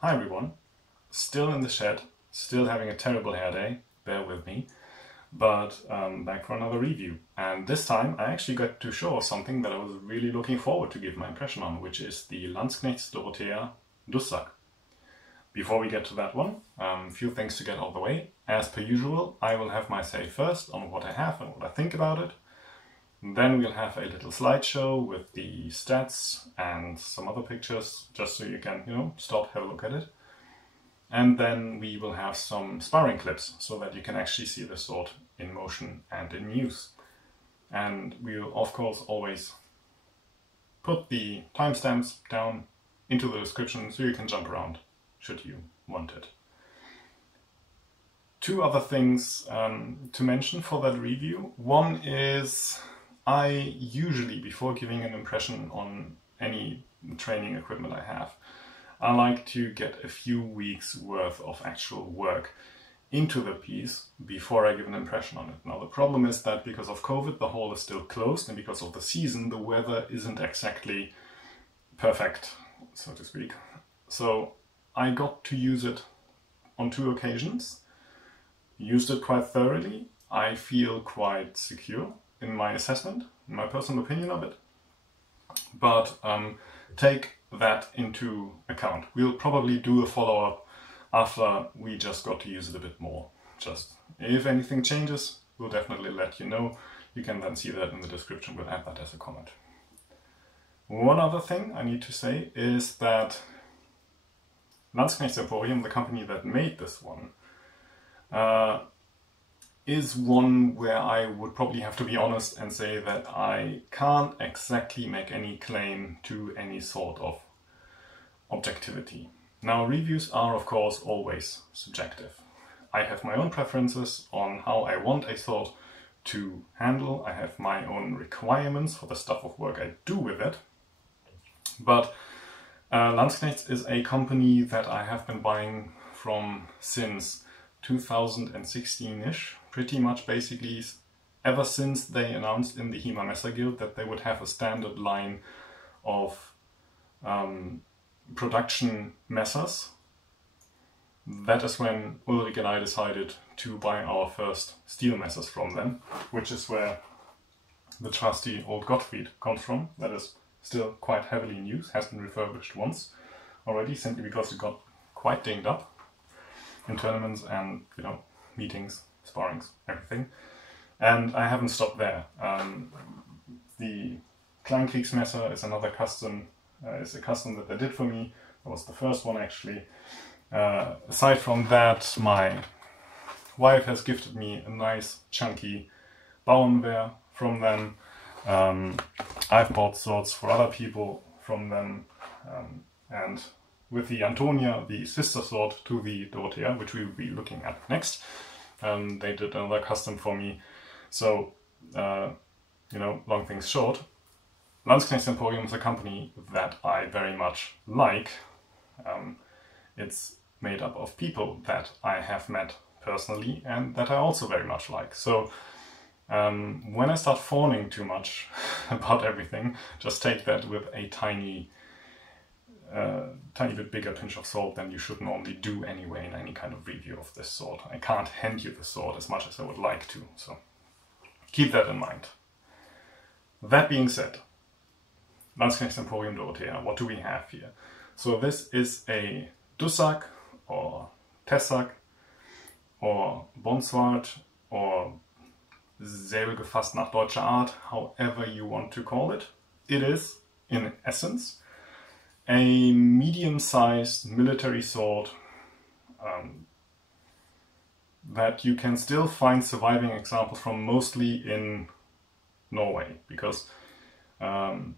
Hi everyone, still in the shed, still having a terrible hair day, bear with me, but back for another review. And this time I actually got to show off something that I was really looking forward to give my impression on, which is the Landsknecht Dorothea Dussack. Before we get to that one, a few things to get out of the way. As per usual, I will have my say first on what I have and what I think about it. Then we'll have a little slideshow with the stats and some other pictures, just so you can, stop, have a look at it. And then we will have some sparring clips, so that you can actually see the sword in motion and in use. And we'll, of course, always put the timestamps down into the description, so you can jump around, should you want it. Two other things to mention for that review. One is, I usually, before giving an impression on any training equipment I have, I like to get a few weeks worth of actual work into the piece before I give an impression on it. Now the problem is that because of COVID the hall is still closed, and because of the season the weather isn't exactly perfect, so to speak. So I got to use it on 2 occasions, used it quite thoroughly. I feel quite secure in my assessment, in my personal opinion of it, but take that into account. We'll probably do a follow-up after we just got to use it a bit more. Just if anything changes, we'll definitely let you know. You can then see that in the description. We'll add that as a comment. One other thing I need to say is that Landsknecht Emporium, the company that made this one, is one where I would probably have to be honest and say that I can't exactly make any claim to any sort of objectivity. Now, reviews are of course always subjective. I have my own preferences on how I want a sword to handle. I have my own requirements for the stuff of work I do with it. But Landsknecht is a company that I have been buying from since 2016-ish, pretty much basically ever since they announced in the HEMA Messer Guild that they would have a standard line of production messers. That is when Ulrich and I decided to buy our first steel messers from them, which is where the trusty old Gottfried comes from. That is still quite heavily in use, has been refurbished once already, simply because it got quite dinged up in tournaments and, meetings, sparrings, everything. And I haven't stopped there. The Kleinkriegsmesser is another custom, is a custom that they did for me. That was the first one actually. Aside from that, my wife has gifted me a nice chunky Bauernwehr from them. I've bought swords for other people from them, and with the Antonia, the sister sword to the Dorothea, which we will be looking at next, they did another custom for me. So, long things short, Landsknecht Emporium is a company that I very much like. It's made up of people that I have met personally and that I also very much like. So, when I start fawning too much about everything, just take that with a tiny bit bigger pinch of salt than you should normally do anyway in any kind of review of this sword. I can't hand you the sword as much as I would like to, so keep that in mind. That being said, Landsknecht Emporium Dorothea, what do we have here? So this is a Dussack or Tessack or Bonswart or Säbel gefasst nach deutscher Art, however you want to call it. It is, in essence, a medium-sized military sword that you can still find surviving examples from, mostly in Norway, because in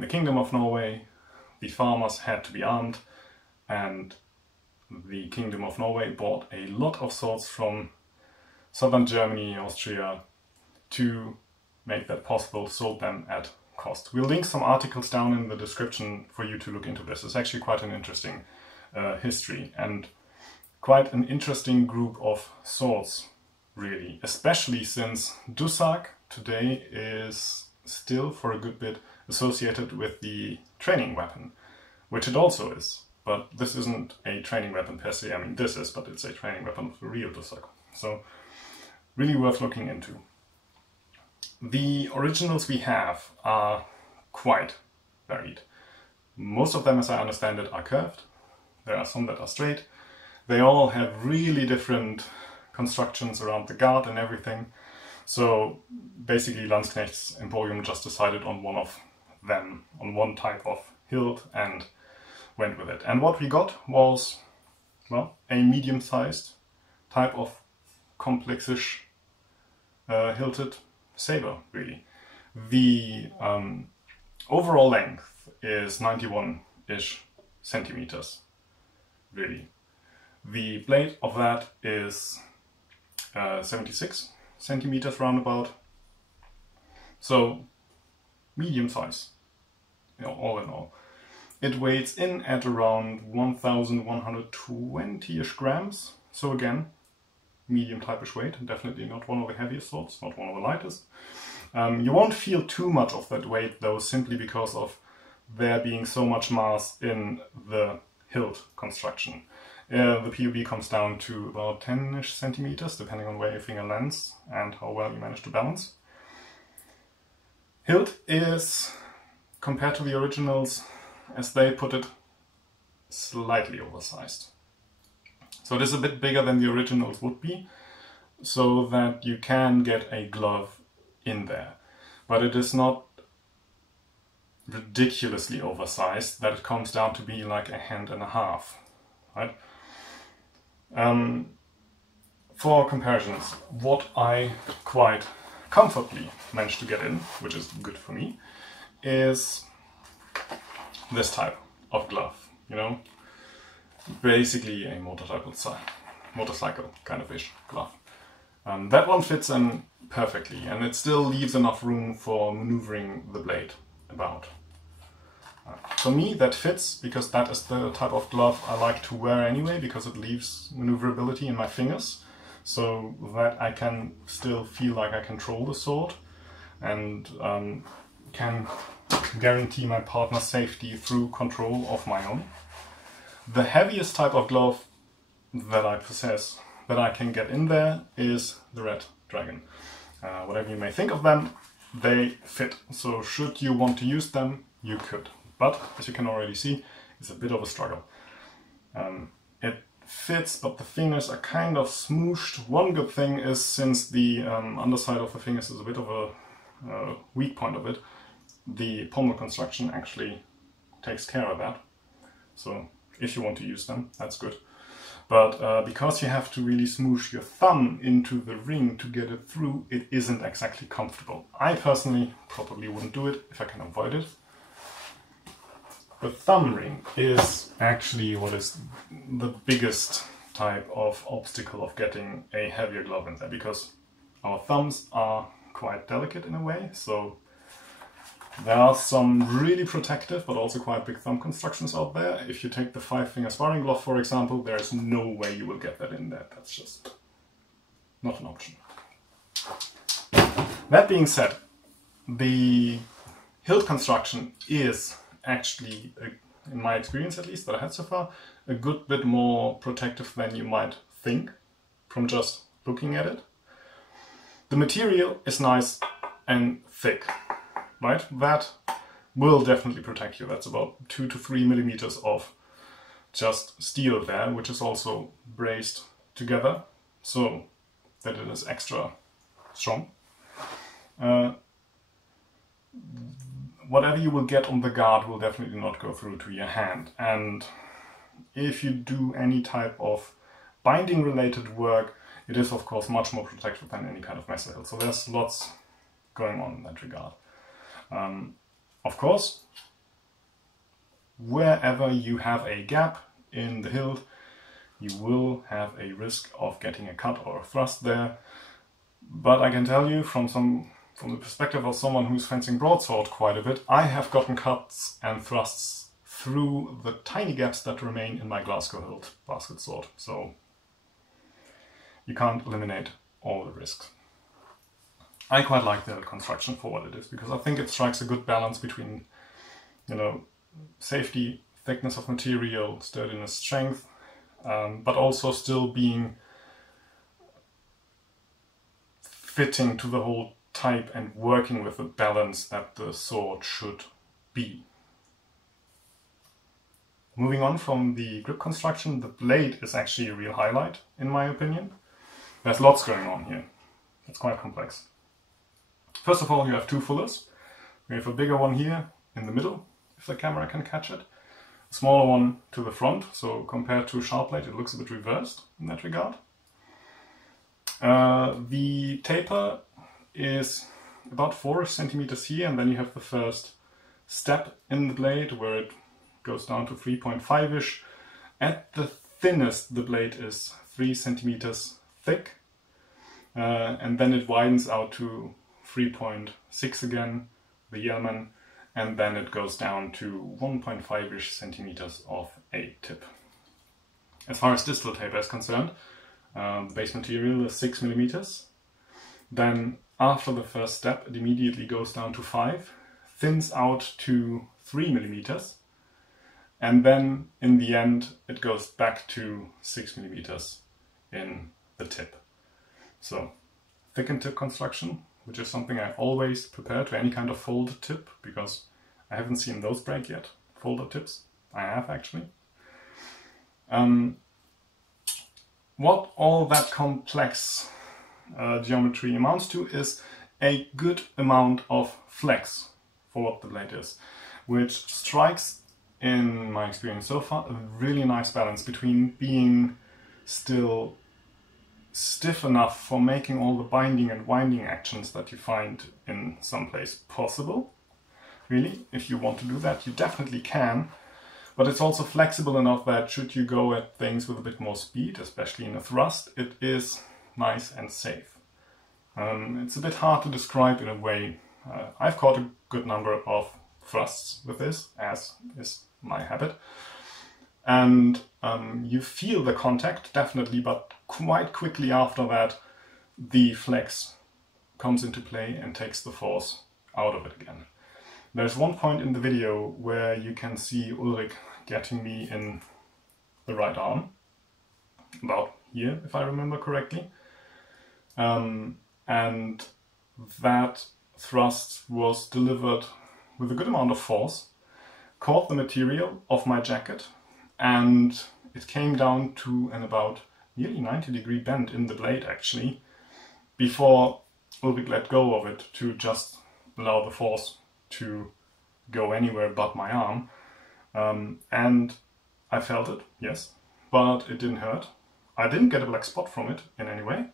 the Kingdom of Norway the farmers had to be armed, and the Kingdom of Norway bought a lot of swords from southern Germany, Austria, to make that possible, sold them at cost. We'll link some articles down in the description for you to look into this. It's actually quite an interesting history and quite an interesting group of swords, really, especially since Dussack today is still for a good bit associated with the training weapon, which it also is. but this isn't a training weapon per se. I mean, this is, but it's a training weapon of the real Dussack. So, really worth looking into. The originals we have are quite varied. Most of them, as I understand it, are curved. There are some that are straight. They all have really different constructions around the guard and everything. So basically Landsknecht's Emporium just decided on one of them, on one type of hilt, and went with it. And what we got was, well, a medium-sized type of complexish hilted saber, really. The overall length is 91-ish centimeters, really. The blade of that is 76 centimeters roundabout, so medium size, all in all. It weighs in at around 1,120-ish grams, so again, medium type-ish weight, definitely not one of the heaviest swords, not one of the lightest. You won't feel too much of that weight though, simply because of there being so much mass in the hilt construction. The POB comes down to about 10-ish centimeters, depending on where your finger lands and how well you manage to balance. Hilt is, compared to the originals, as they put it, slightly oversized. So it is a bit bigger than the originals would be, so that you can get a glove in there. But it is not ridiculously oversized that it comes down to be like a hand and a half, right? For comparisons, what I quite comfortably managed to get in, which is good for me, is this type of glove, you know? Basically a motorcycle kind of ish glove. That one fits in perfectly, and it still leaves enough room for maneuvering the blade about. For me that fits, because that is the type of glove I like to wear anyway, because it leaves maneuverability in my fingers, so that I can still feel like I control the sword and can guarantee my partner's safety through control of my own. The heaviest type of glove that I possess, that I can get in there, is the Red Dragon. Whatever you may think of them, they fit, so should you want to use them, you could. But, as you can already see, it's a bit of a struggle. It fits, but the fingers are kind of smooshed. One good thing is, since the underside of the fingers is a bit of a weak point of it, the pommel construction actually takes care of that. So, if you want to use them, that's good. But because you have to really smoosh your thumb into the ring to get it through, it isn't exactly comfortable. I personally probably wouldn't do it if I can avoid it. The thumb ring is actually what is the biggest type of obstacle of getting a heavier glove in there, because our thumbs are quite delicate in a way, so there are some really protective but also quite big thumb constructions out there. If you take the 5-finger sparring glove, for example, there is no way you will get that in there. That's just not an option. That being said, the hilt construction is actually, in my experience at least, that I had so far, a good bit more protective than you might think from just looking at it. The material is nice and thick, right? That will definitely protect you. That's about 2 to 3 millimeters of just steel there, which is also braced together so that it is extra strong. Whatever you will get on the guard will definitely not go through to your hand. And if you do any type of binding related work, it is of course much more protective than any kind of messer hilt. So there's lots going on in that regard. Of course, wherever you have a gap in the hilt, you will have a risk of getting a cut or a thrust there. But I can tell you from the perspective of someone who's fencing broadsword quite a bit, I have gotten cuts and thrusts through the tiny gaps that remain in my Glasgow hilt basket sword. So you can't eliminate all the risks. I quite like the construction for what it is, because I think it strikes a good balance between, you know, safety, thickness of material, sturdiness, strength, but also still being fitting to the whole type and working with the balance that the sword should be. Moving on from the grip construction, the blade is actually a real highlight, in my opinion. There's lots going on here. It's quite complex. First of all, you have two fullers. We have a bigger one here in the middle, if the camera can catch it. A smaller one to the front, so compared to a sharp blade, it looks a bit reversed in that regard. The taper is about 4 centimeters here, and then you have the first step in the blade where it goes down to 3.5-ish. At the thinnest, the blade is 3 centimeters thick, and then it widens out to 3.6 again, the Yeoman, and then it goes down to 1.5-ish centimeters of a tip. As far as distal taper is concerned, the base material is 6 millimeters. Then after the first step, it immediately goes down to 5, thins out to 3 millimeters, and then in the end it goes back to 6 millimeters in the tip. So thickened tip construction, which is something I always prepare to any kind of folded tip, because I haven't seen those break yet, folded tips. I have actually. What all that complex geometry amounts to is a good amount of flex for what the blade is, which strikes, in my experience so far, a really nice balance between being still stiff enough for making all the binding and winding actions that you find in some place possible. Really, if you want to do that, you definitely can, but it's also flexible enough that should you go at things with a bit more speed, especially in a thrust, it is nice and safe. It's a bit hard to describe in a way. I've caught a good number of thrusts with this, as is my habit, and you feel the contact definitely, but quite quickly after that the flex comes into play and takes the force out of it again. There's one point in the video where you can see Ulrich getting me in the right arm, about here if I remember correctly, and that thrust was delivered with a good amount of force, caught the material of my jacket, and it came down to an about nearly 90-degree bend in the blade actually, before Ulrich let go of it to just allow the force to go anywhere but my arm. And I felt it, yes, but it didn't hurt. I didn't get a black spot from it in any way.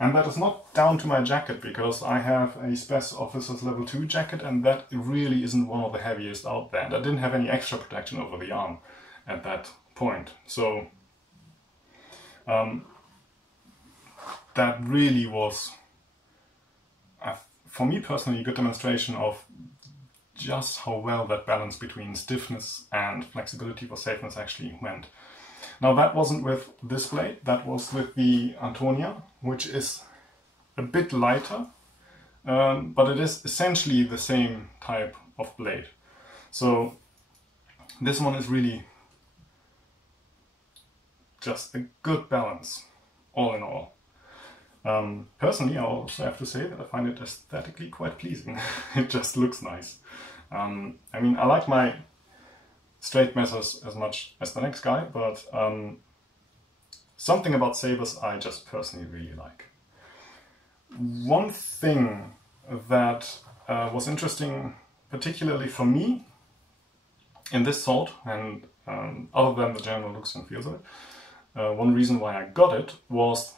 And that is not down to my jacket, because I have a Spec Officers Level 2 jacket, and that really isn't one of the heaviest out there. And I didn't have any extra protection over the arm at that point. So that really was, for me personally, a good demonstration of just how well that balance between stiffness and flexibility for safeness actually went. Now that wasn't with this blade, that was with the Antonia, which is a bit lighter, but it is essentially the same type of blade. So this one is really just a good balance, all in all. Personally, I also have to say that I find it aesthetically quite pleasing. It just looks nice. I mean, I like my straight measures as much as the next guy, but something about sabers I just personally really like. One thing that was interesting, particularly for me, in this sword, and other than the general looks and feels of it, one reason why I got it was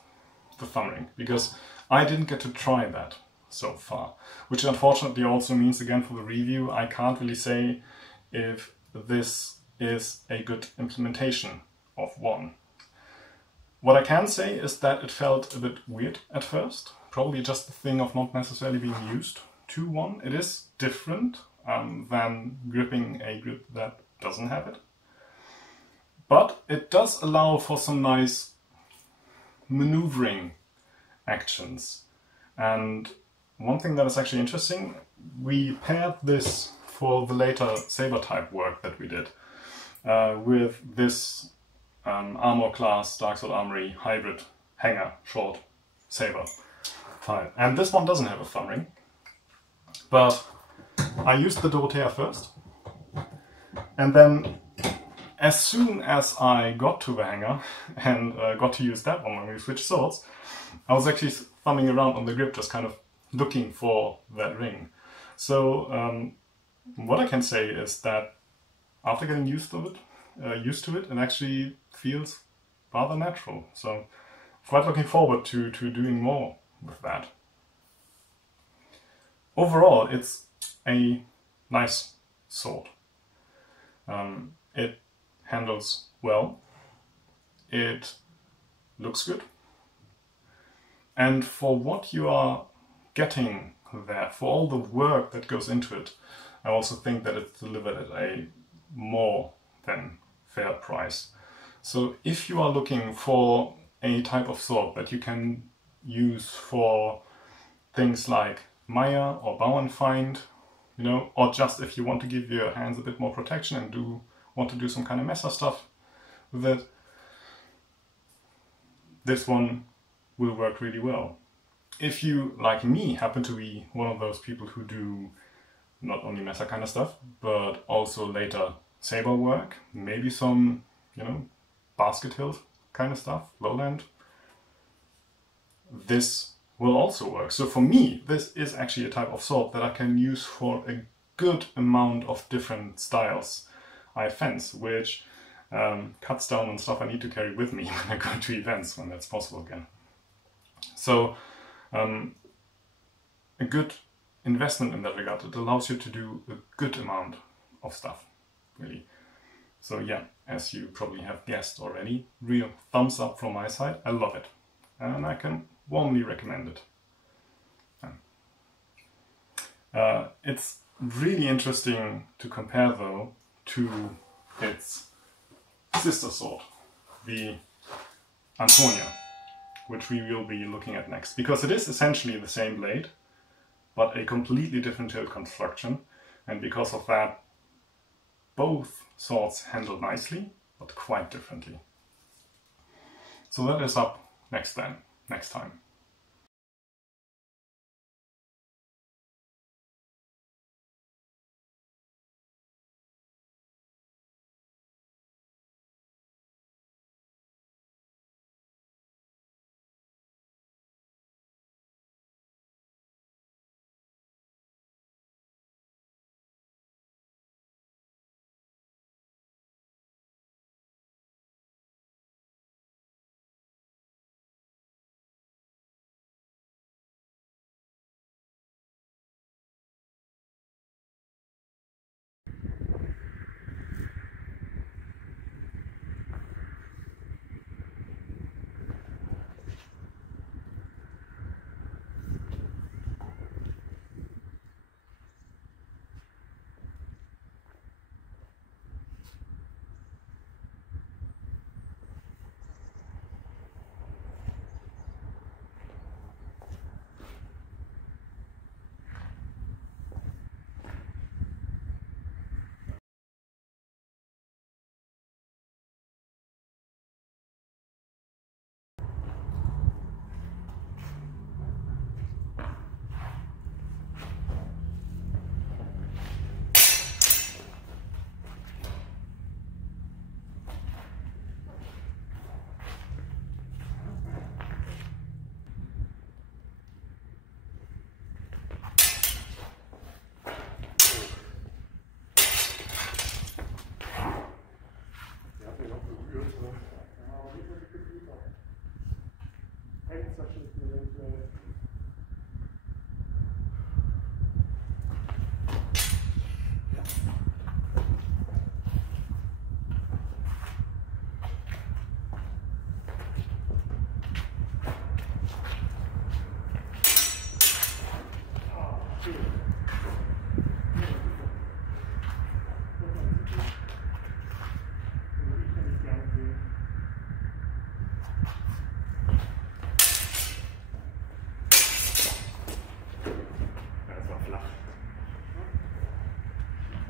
the thumb ring, because I didn't get to try that so far, which unfortunately also means, again, for the review, I can't really say if this is a good implementation of one. What I can say is that it felt a bit weird at first, probably just the thing of not necessarily being used to one. It is different than gripping a grip that doesn't have it, but it does allow for some nice maneuvering actions. And one thing that is actually interesting, we paired this for the later saber type work that we did. with this Armor Class Dark Sword Armory hybrid hanger short saber file. And this one doesn't have a thumb ring, but I used the Dorothea first, and then as soon as I got to the hanger and got to use that one when we switched swords, I was actually thumbing around on the grip, just kind of looking for that ring. So what I can say is that after getting used to it actually feels rather natural. So quite looking forward to doing more with that. Overall, it's a nice sword. It handles well, it looks good, and for what you are getting there, for all the work that goes into it, I also think that it's delivered at a more than fair price. So if you are looking for a type of sword that you can use for things like Maya or bow and find, you know, or just if you want to give your hands a bit more protection and want to do some kind of messer stuff with it, this one will work really well. If you, like me, happen to be one of those people who do not only messer kind of stuff, but also later saber work, maybe some, you know, basket hilt kind of stuff, lowland, this will also work. So for me, this is actually a type of sword that I can use for a good amount of different styles I fence, which cuts down on stuff I need to carry with me when I go to events, when that's possible again. So a good investment in that regard. It allows you to do a good amount of stuff, really. So yeah, as you probably have guessed already, real thumbs up from my side. I love it, and I can warmly recommend it. It's really interesting to compare, though, to its sister sword, the Antonia, which we will be looking at next, because it is essentially the same blade, but a completely different hilt construction, and because of that, both swords handle nicely, but quite differently. So that is up next time.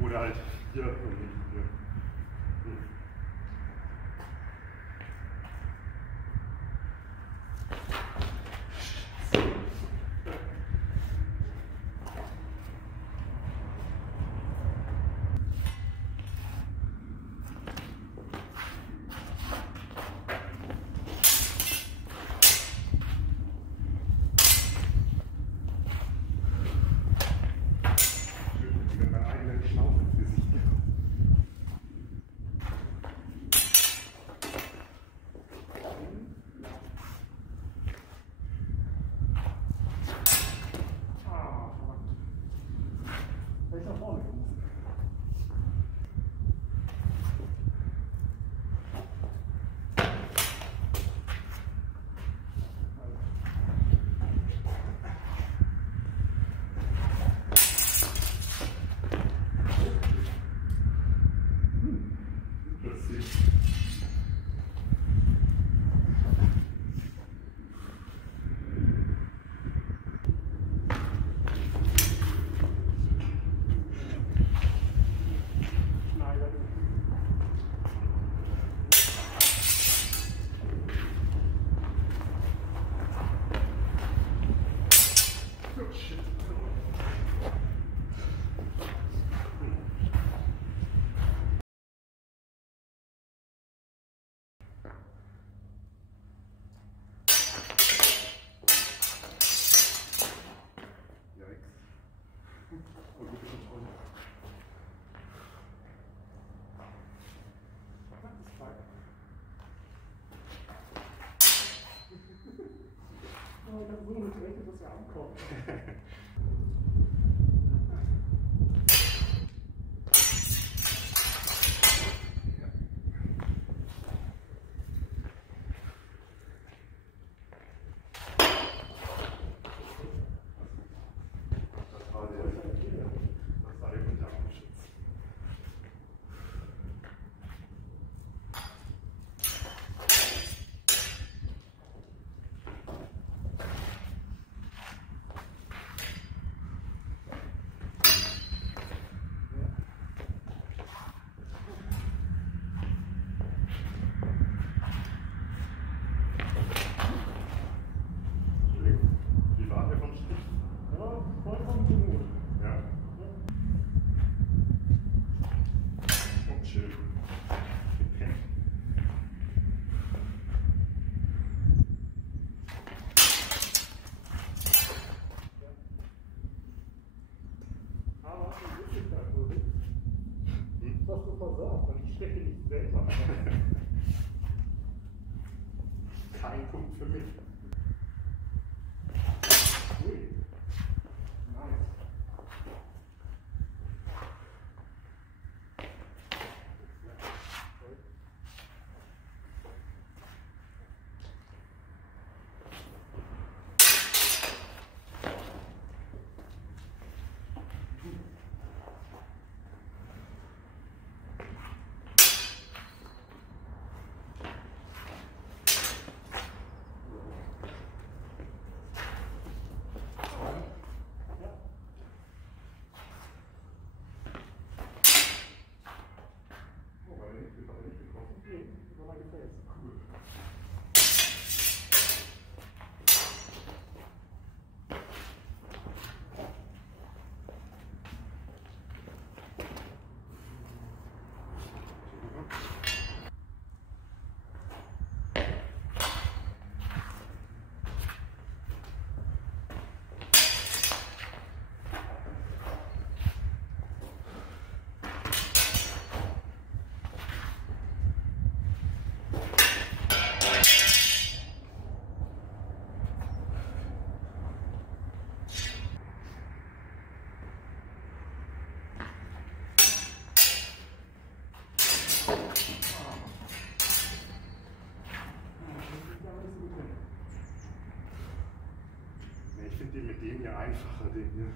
Oder halt hier und hier. komm. Was du versagt, weil ich stecke nicht selber. Kein Punkt für mich. Ui. Nice. Ich finde den mit dem hier einfacher, den hier.